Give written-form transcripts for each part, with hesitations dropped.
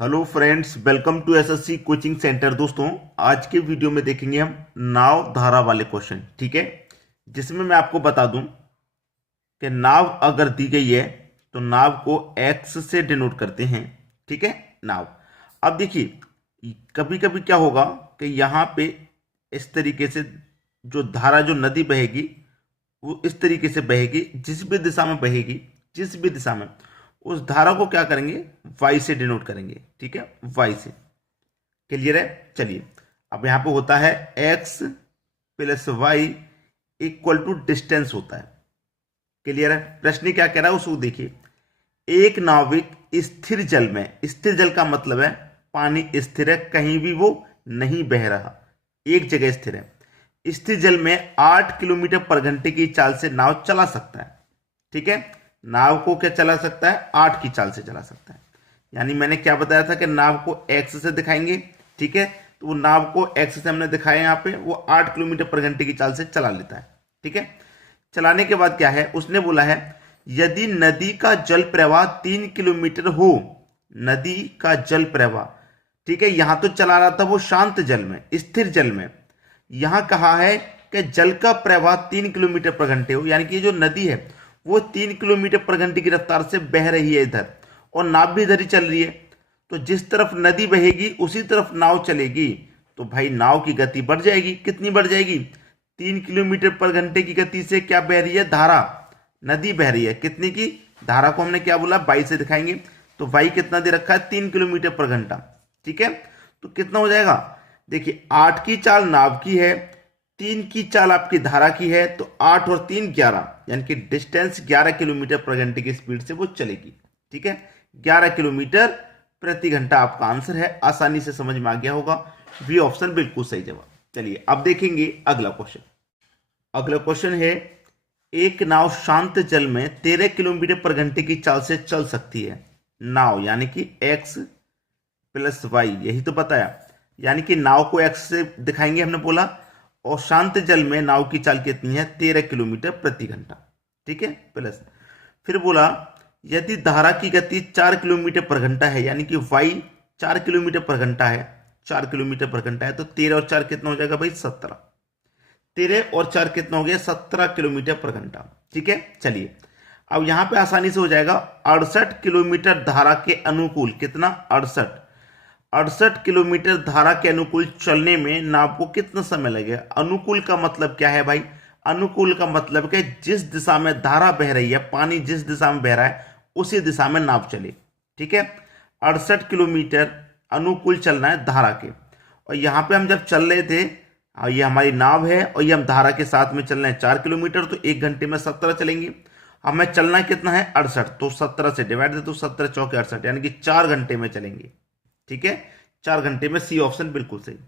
Hello friends, welcome to SSC coaching centre. दोस्तों, आज के वीडियो में देखेंगे हम नाव धारा वाले क्वेश्चन। ठीक है, जिसमें मैं आपको बता दूं कि नाव अगर दी गई है तो नाव को एक्स से डिनोट करते हैं। ठीक है, नाव। अब देखिए, कभी कभी क्या होगा कि यहाँ पे इस तरीके से जो धारा, जो नदी बहेगी वो इस तरीके से बहेगी, जिस भी दिशा में बहेगी, जिस भी दिशा में, उस धारा को क्या करेंगे, वाई से डिनोट करेंगे। ठीक है, वाई से। क्लियर है? चलिए, अब यहां पे होता है x plus y equal to distance होता है। क्लियर है? प्रश्न क्या कह रहा है उसको देखिए। एक नाविक स्थिर जल में, स्थिर जल का मतलब है पानी स्थिर है, कहीं भी वो नहीं बह रहा, एक जगह स्थिर है। स्थिर जल में 8 किलोमीटर पर घंटे की चाल से नाव चला सकता है। ठीक है, नाव को क्या चला सकता है? 8 की चाल से चला सकता है। यानी मैंने क्या बताया था कि नाव को एक्स से दिखाएंगे। ठीक है, तो वो नाव को एक्स से हमने दिखाया, यहाँ पे वो 8 किलोमीटर पर घंटे की चाल से चला लेता है। ठीक है, चलाने के बाद क्या है, उसने बोला है यदि नदी का जल प्रवाह 3 किलोमीटर हो, नदी का जल प्रवाह, ठीक है, यहां तो चला रहा था वो शांत जल में, स्थिर जल में। यहां कहा है कि जल का प्रवाह 3 किलोमीटर पर घंटे हो, यानी कि जो नदी है वो 3 किलोमीटर पर घंटे की रफ्तार से बह रही है इधर, और नाव भी इधर ही चल रही है। तो जिस तरफ नदी बहेगी उसी तरफ नाव चलेगी, तो भाई नाव की गति बढ़ जाएगी। कितनी बढ़ जाएगी? 3 किलोमीटर पर घंटे की गति से क्या बह रही है? धारा, नदी बह रही है। कितनी की? धारा को हमने क्या बोला? वाई से दिखाएंगे। तो वाई कितना दे रखा है? 3 किलोमीटर पर घंटा। ठीक है, तो कितना हो जाएगा? देखिए, 8 की चाल नाव की है, 3 की चाल आपकी धारा की है, तो 8 और 3 11, यानी कि डिस्टेंस 11 किलोमीटर पर घंटे की स्पीड से वो चलेगी। ठीक है, 11 किलोमीटर प्रति घंटा आपका आंसर है। आसानी से समझ में आ गया होगा, बी ऑप्शन बिल्कुल सही जवाब। चलिए अब देखेंगे अगला क्वेश्चन। अगला क्वेश्चन है, एक नाव शांत जल में 13 किलोमीटर पर घंटे की चाल से चल सकती है। नाव यानी कि एक्स प्लस वाई, यही तो बताया। यानी कि नाव को एक्स से दिखाएंगे हमने बोला, और शांत जल में नाव की चाल कितनी है? 13 किलोमीटर प्रति घंटा। ठीक है, प्लस फिर बोला यदि धारा की गति 4 किलोमीटर पर घंटा है, यानी कि वाई 4 किलोमीटर पर घंटा है, 4 किलोमीटर पर घंटा है, तो 13 और 4 कितना हो जाएगा भाई? 17। 13 और 4 कितना हो गया? 17 किलोमीटर पर घंटा। ठीक है, चलिए अब यहां पे आसानी से हो जाएगा। 68 किलोमीटर धारा के अनुकूल, कितना? 68 किलोमीटर धारा के अनुकूल चलने में नाव को कितना समय लगेगा? अनुकूल का मतलब क्या है भाई? अनुकूल का मतलब कि जिस दिशा में धारा बह रही है, पानी जिस दिशा में बह रहा है उसी दिशा में नाव चले। ठीक है, 68 किलोमीटर अनुकूल चलना है धारा के। और यहां पे हम जब चल रहे थे, ये हमारी नाव है और ये हम धारा के साथ में चल रहे हैं 4 किलोमीटर, तो 1 घंटे में 17 चलेंगे। हमें चलना कितना है? 68, तो 17 से डिवाइड दे, तो 17 चौके 68, यानी कि 4 घंटे में चलेंगे। ठीक है, 4 घंटे में, सी ऑप्शन बिल्कुल सही।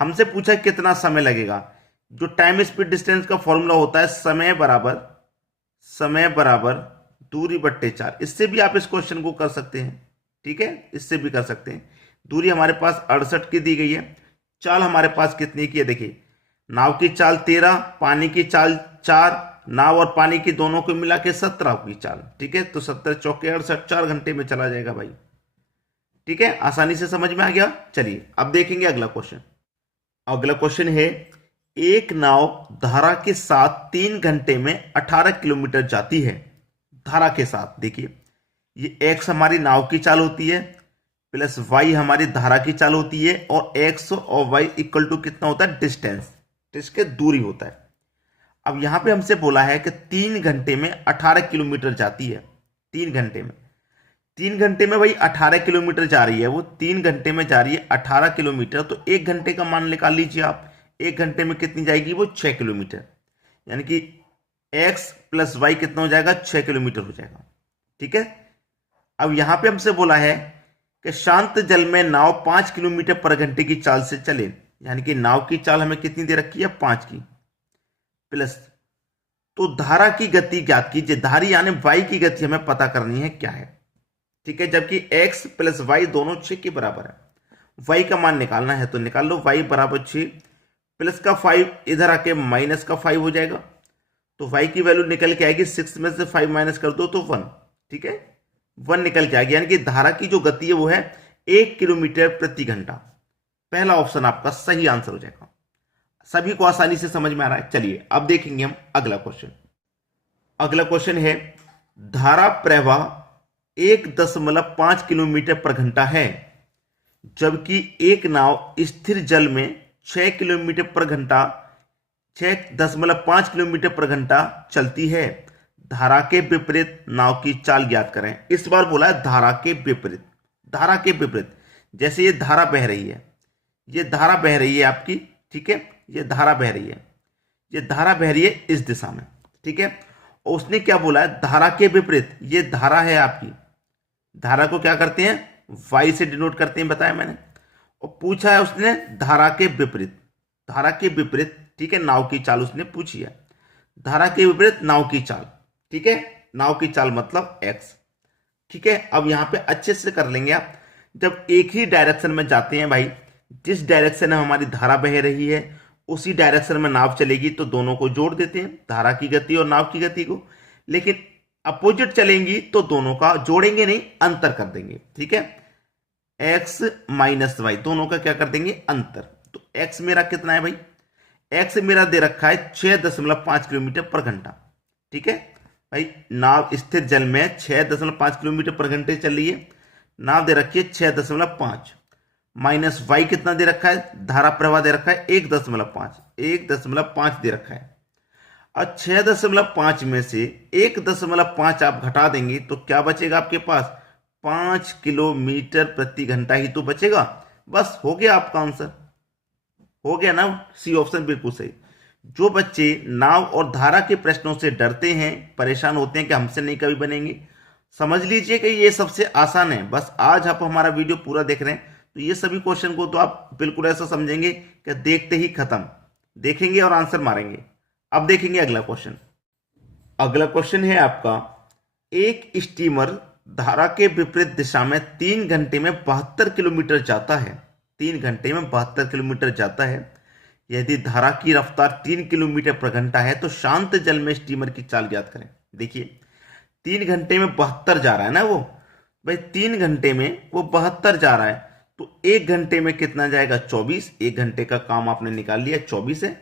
हमसे पूछा कितना समय लगेगा। जो टाइम स्पीड डिस्टेंस का फॉर्मूला होता है समय बराबर दूरी बट्टे 4। इससे भी आप इस क्वेश्चन को कर सकते हैं। ठीक है, इससे भी कर सकते हैं। दूरी हमारे पास 68 की दी गई है, चाल हमारे पास कितनी की है? देखिए, नाव की चाल 13, पानी की चाल 4, नाव और पानी की दोनों को मिला के 17 की चाल। ठीक है, तो 17 चौके 68, 4 घंटे में चला जाएगा भाई। ठीक है, आसानी से समझ में आ गया। चलिए अब देखेंगे अगला क्वेश्चन। अगला क्वेश्चन है, एक नाव धारा के साथ 3 घंटे में 18 किलोमीटर जाती है। धारा के साथ, देखिए, ये एक्स हमारी नाव की चाल होती है, प्लस वाई हमारी धारा की चाल होती है, और एक्स और वाई इक्वल टू कितना होता है? डिस्टेंस, जिसके दूरी होता है। अब यहां पे हमसे बोला है कि 3 घंटे में 18 किलोमीटर जाती है। 3 घंटे में, 3 घंटे में भाई 18 किलोमीटर जा रही है, वो 3 घंटे में जा रही है 18 किलोमीटर, तो 1 घंटे का मान निकाल लीजिए आप। 1 घंटे में कितनी जाएगी? वो 6 किलोमीटर, यानी कि x प्लस वाई कितना हो जाएगा? 6 किलोमीटर हो जाएगा। ठीक है, अब यहां पे हमसे बोला है कि शांत जल में नाव 5 किलोमीटर पर घंटे की चाल से चले, यानी कि नाव की चाल हमें कितनी दे रखी है? 5 की, प्लस तो धारा की गति ज्ञात कीजिए। धारी यानी वाई की गति हमें पता करनी है क्या है। ठीक है, जबकि x प्लस वाई दोनों 6 के बराबर है। y का मान निकालना है तो निकाल लो, y बराबर 6, प्लस का 5 इधर आके माइनस का 5 हो जाएगा, तो y की वैल्यू निकल के आएगी, 6 में से 5 माइनस कर दो तो 1। ठीक है, 1 निकल के आएगी, यानी कि धारा की जो गति है वो है 1 किलोमीटर प्रति घंटा। पहला ऑप्शन आपका सही आंसर हो जाएगा। सभी को आसानी से समझ में आ रहा है। चलिए अब देखेंगे हम अगला क्वेश्चन। अगला क्वेश्चन है, धारा प्रवाह 1.5 किलोमीटर पर घंटा है, जबकि एक नाव स्थिर जल में 6 किलोमीटर पर घंटा 6.5 किलोमीटर पर घंटा चलती है। धारा के विपरीत नाव की चाल ज्ञात करें। इस बार बोला है धारा के विपरीत। धारा के विपरीत, जैसे ये धारा बह रही है, ये धारा बह रही है आपकी, ठीक है, ये धारा बह रही है, ये धारा बह रही है इस दिशा में, ठीक है। और उसने क्या बोला है, धारा के विपरीत। ये धारा है आपकी, धारा को क्या करते हैं, वाई से डिनोट करते हैं, बताया मैंने। और पूछा है उसने धारा के विपरीत, धारा के विपरीत, ठीक है, नाव की चाल उसने पूछी है। धारा के विपरीत नाव की चाल, ठीक है, नाव की चाल मतलब एक्स, ठीक है। अब यहां पे अच्छे से कर लेंगे आप। जब एक ही डायरेक्शन में जाते हैं भाई, जिस डायरेक्शन में हमारी धारा बह रही है उसी डायरेक्शन में नाव चलेगी, तो दोनों को जोड़ देते हैं, धारा की गति और नाव की गति को। लेकिन अपोजिट चलेंगी तो दोनों का जोड़ेंगे नहीं, अंतर कर देंगे, ठीक है। एक्स माइनस वाई, दोनों का क्या कर देंगे, अंतर। तो एक्स मेरा कितना है भाई, एक्स मेरा दे रखा है 6.5 किलोमीटर पर घंटा, ठीक है भाई। नाव स्थिर जल में 6.5 किलोमीटर पर घंटे चल रही है, नाव दे रखी है 6.5, माइनस वाई कितना दे रखा है, धारा प्रवाह दे रखा है 1.5 दे रखा है। और 6.5 में से 1.5 आप घटा देंगे तो क्या बचेगा आपके पास, 5 किलोमीटर प्रति घंटा ही तो बचेगा। बस हो गया आपका आंसर, हो गया ना, सी ऑप्शन बिल्कुल सही। जो बच्चे नाव और धारा के प्रश्नों से डरते हैं, परेशान होते हैं कि हमसे नहीं कभी बनेंगे, समझ लीजिए कि ये सबसे आसान है। बस आज आप हमारा वीडियो पूरा देख रहे हैं तो ये सभी क्वेश्चन को तो आप बिल्कुल ऐसा समझेंगे कि देखते ही खत्म, देखेंगे और आंसर मारेंगे। अब देखेंगे अगला क्वेश्चन। अगला क्वेश्चन है आपका, एक स्टीमर धारा के विपरीत दिशा में 3 घंटे में 72 किलोमीटर जाता है, 3 घंटे में 72 किलोमीटर जाता है। यदि धारा की रफ्तार 3 किलोमीटर पर घंटा है तो शांत जल में स्टीमर की चाल ज्ञात करें। देखिए 3 घंटे में 72 जा रहा है ना वो भाई, 3 घंटे में वो 72 जा रहा है, तो 1 घंटे में कितना जाएगा, 24। 1 घंटे का काम आपने निकाल लिया, 24 है,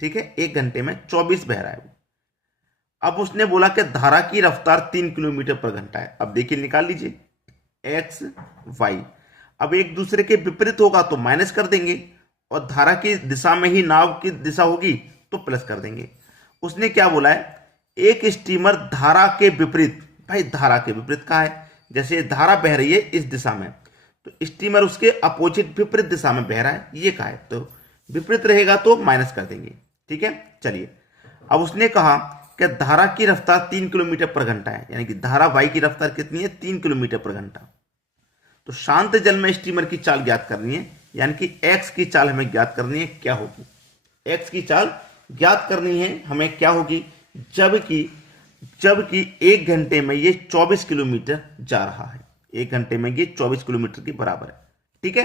ठीक है। 1 घंटे में 24 बह रहा है वो। अब उसने बोला कि धारा की रफ्तार 3 किलोमीटर पर घंटा है। अब देखिए निकाल लीजिए, एक्स वाई। अब एक दूसरे के विपरीत होगा तो माइनस कर देंगे, और धारा की दिशा में ही नाव की दिशा होगी तो प्लस कर देंगे। उसने क्या बोला है, एक स्टीमर धारा के विपरीत। भाई धारा के विपरीत कहा है, जैसे धारा बह रही है इस दिशा में, तो स्टीमर उसके अपोजिट विपरीत दिशा में बह रहा है, ये कहा है, तो विपरीत रहेगा तो माइनस कर देंगे, ठीक है। चलिए अब उसने कहा कि धारा की रफ्तार 3 किलोमीटर पर घंटा है, यानी कि धारा वाई की रफ्तार कितनी है, 3 किलोमीटर पर घंटा। तो शांत जल में स्टीमर की चाल ज्ञात करनी है, यानी कि एक्स की चाल हमें ज्ञात करनी है। क्या होगी, एक्स की चाल ज्ञात करनी है हमें, क्या होगी, जबकि 1 घंटे में ये 24 किलोमीटर जा रहा है, 1 घंटे में ये 24 किलोमीटर के बराबर है, ठीक है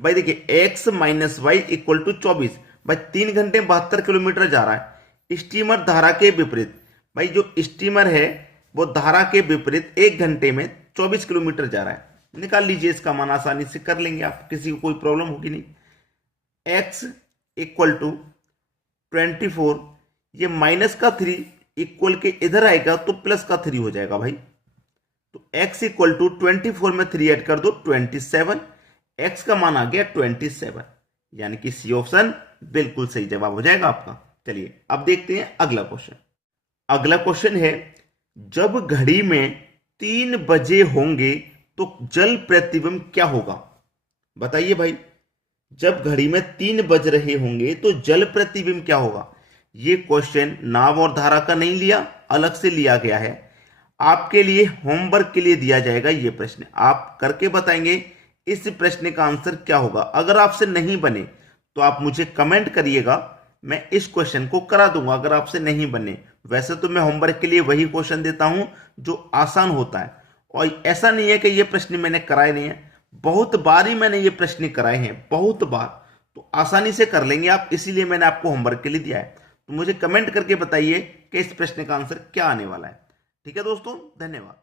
भाई। देखिए x minus y equal to 24, भाई 3 घंटे में 72 किलोमीटर जा रहा है। स्टीमर धारा के विपरीत, भाई जो स्टीमर है वो धारा के विपरीत 1 घंटे में 24 किलोमीटर जा रहा है। निकाल लीजिए, इसका मान आसानी से कर लेंगे आप, किसी को कोई प्रॉब्लम होगी नहीं। x इक्वल टू 24, ये माइनस का 3 इक्वल के इधर आएगा तो प्लस का 3 हो जाएगा भाई। तो x इक्वल टू 24 में 3 ऐड कर दो 27, x का मान आ गया 27, यानी कि सी ऑप्शन बिल्कुल सही जवाब हो जाएगा आपका। चलिए अब देखते हैं अगला क्वेश्चन। अगला क्वेश्चन है, जब घड़ी में 3 बजे होंगे तो जल प्रतिबिंब क्या होगा। बताइए भाई, जब घड़ी में 3 बज रहे होंगे तो जल प्रतिबिंब क्या होगा। ये क्वेश्चन नाव और धारा का नहीं लिया, अलग से लिया गया है, आपके लिए होमवर्क के लिए दिया जाएगा। ये प्रश्न आप करके बताएंगे इस प्रश्न का आंसर क्या होगा। अगर आपसे नहीं बने तो आप मुझे कमेंट करिएगा, मैं इस क्वेश्चन को करा दूंगा अगर आपसे नहीं बने। वैसे तो मैं होमवर्क के लिए वही क्वेश्चन देता हूं जो आसान होता है, और ऐसा नहीं है कि ये प्रश्न मैंने कराए नहीं है, बहुत बार ही मैंने ये प्रश्न कराए हैं, बहुत बार, तो आसानी से कर लेंगे आप, इसीलिए मैंने आपको होमवर्क के लिए दिया है। तो मुझे कमेंट करके बताइए कि इस प्रश्न का आंसर क्या आने वाला है। ठीक है दोस्तों, धन्यवाद।